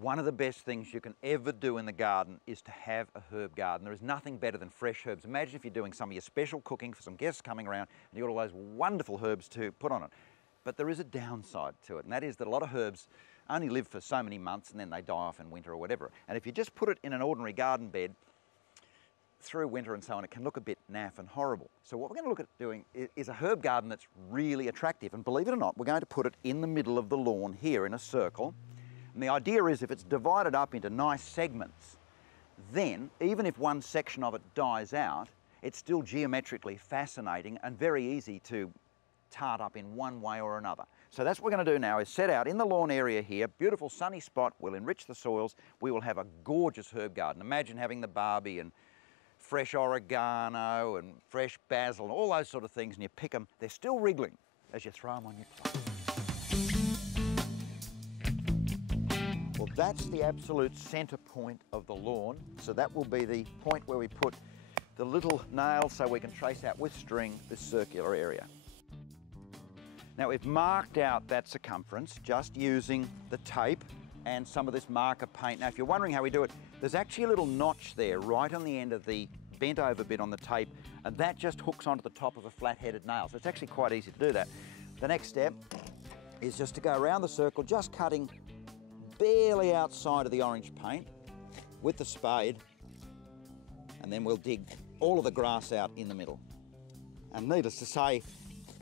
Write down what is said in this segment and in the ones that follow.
One of the best things you can ever do in the garden is to have a herb garden. There is nothing better than fresh herbs. Imagine if you're doing some of your special cooking for some guests coming around and you've got all those wonderful herbs to put on it. But there is a downside to it, and that is that a lot of herbs only live for so many months and then they die off in winter or whatever. And if you just put it in an ordinary garden bed through winter and so on, it can look a bit naff and horrible. So what we're going to look at doing is a herb garden that's really attractive. And believe it or not, we're going to put it in the middle of the lawn here in a circle. And the idea is if it's divided up into nice segments, then even if one section of it dies out, it's still geometrically fascinating and very easy to tart up in one way or another. So that's what we're going to do now, is set out in the lawn area here, beautiful sunny spot, we'll enrich the soils, we will have a gorgeous herb garden. Imagine having the barby and fresh oregano and fresh basil and all those sort of things, and you pick them, they're still wriggling as you throw them on your plate. Well, that's the absolute centre point of the lawn. So that will be the point where we put the little nail so we can trace out with string this circular area. Now we've marked out that circumference just using the tape and some of this marker paint. Now if you're wondering how we do it, there's actually a little notch there right on the end of the bent over bit on the tape, and that just hooks onto the top of a flat-headed nail. So it's actually quite easy to do that. The next step is just to go around the circle, just cutting barely outside of the orange paint with the spade, and then we'll dig all of the grass out in the middle. And needless to say,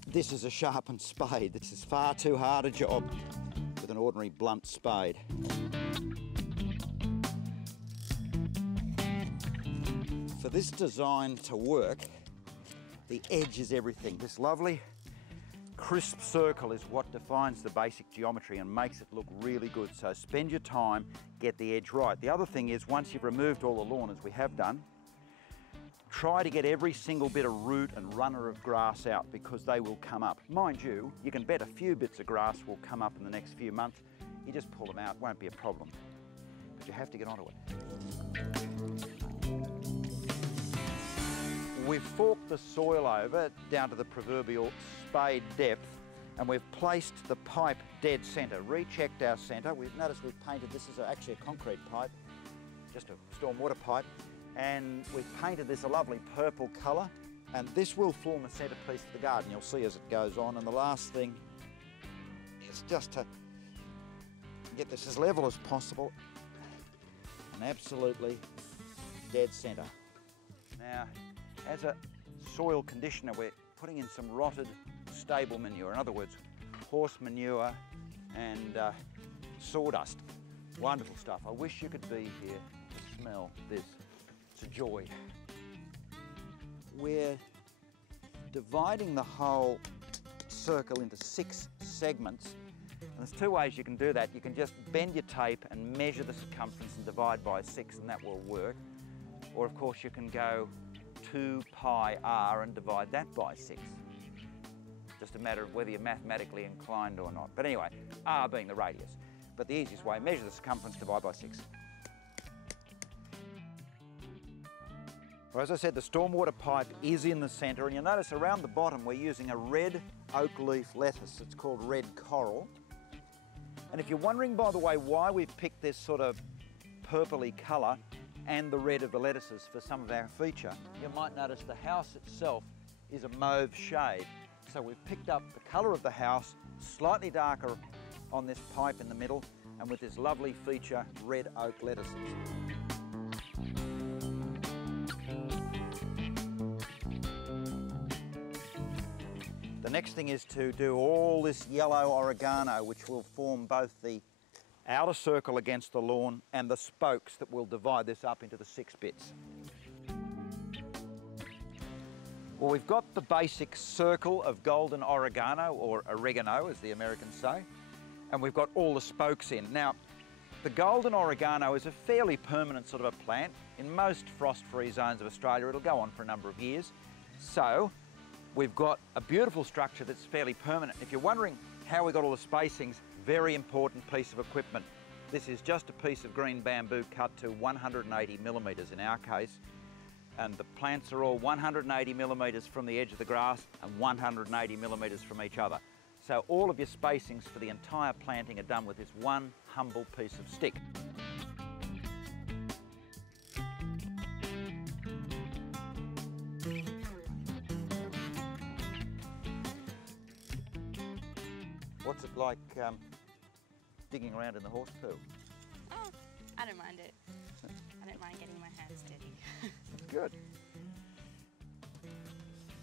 this is a sharpened spade. This is far too hard a job with an ordinary blunt spade. For this design to work, the edge is everything. This lovely crisp circle is what defines the basic geometry and makes it look really good. So spend your time, get the edge right. The other thing is, once you've removed all the lawn, as we have done, try to get every single bit of root and runner of grass out, because they will come up. Mind you, you can bet a few bits of grass will come up in the next few months. You just pull them out, won't be a problem. But you have to get onto it. We've forked the soil over down to the proverbial spade depth, and we've placed the pipe dead centre. Rechecked our centre. We've noticed we've painted, this is actually a concrete pipe, just a stormwater pipe, and we've painted this a lovely purple colour, and this will form a centrepiece of the garden. You'll see as it goes on. And the last thing is just to get this as level as possible and absolutely dead centre. Now, as a soil conditioner, we're putting in some rotted stable manure. In other words, horse manure and sawdust. Wonderful stuff. I wish you could be here to smell this. It's a joy. We're dividing the whole circle into 6 segments. And there's 2 ways you can do that. You can just bend your tape and measure the circumference and divide by 6, and that will work. Or of course you can go 2 pi r and divide that by 6. Just a matter of whether you're mathematically inclined or not. But anyway, r being the radius. But the easiest way, measure the circumference, divide by 6. Well, as I said, the stormwater pipe is in the centre, and you'll notice around the bottom we're using a red oak leaf lettuce. It's called red coral. And if you're wondering, by the way, why we've picked this sort of purpley colour and the red of the lettuces for some of our feature, you might notice the house itself is a mauve shade. So we've picked up the colour of the house, slightly darker on this pipe in the middle, and with this lovely feature, red oak lettuces. The next thing is to do all this yellow oregano, which will form both the outer circle against the lawn and the spokes that will divide this up into the 6 bits. Well, we've got the basic circle of golden oregano, or oregano as the Americans say, and we've got all the spokes in. Now, the golden oregano is a fairly permanent sort of a plant. In most frost-free zones of Australia, it'll go on for a number of years. So we've got a beautiful structure that's fairly permanent. If you're wondering how we got all the spacings, very important piece of equipment. This is just a piece of green bamboo cut to 180 millimetres in our case, and the plants are all 180 millimetres from the edge of the grass and 180 millimetres from each other. So all of your spacings for the entire planting are done with this one humble piece of stick. What's it like digging around in the horse poo? Oh, I don't mind it. I don't mind getting my hands dirty. Good.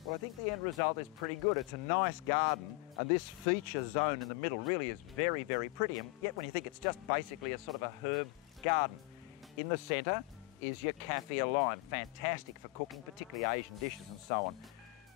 Well, I think the end result is pretty good. It's a nice garden, and this feature zone in the middle really is very, very pretty. And yet when you think it's just basically a sort of a herb garden. In the centre is your kaffir lime, fantastic for cooking, particularly Asian dishes and so on.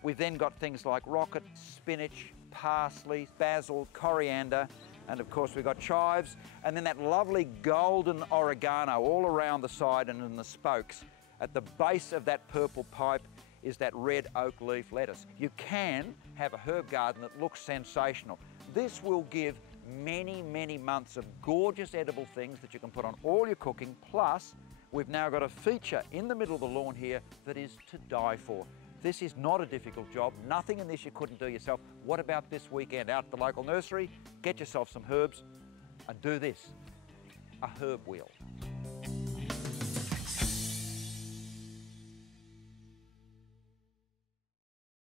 We've then got things like rocket, spinach, parsley, basil, coriander, and of course we've got chives, and then that lovely golden oregano all around the side and in the spokes. At the base of that purple pipe is that red oak leaf lettuce. You can have a herb garden that looks sensational. This will give many, many months of gorgeous edible things that you can put on all your cooking, plus we've now got a feature in the middle of the lawn here that is to die for. This is not a difficult job. Nothing in this you couldn't do yourself. What about this weekend? Out at the local nursery, get yourself some herbs and do this, a herb wheel.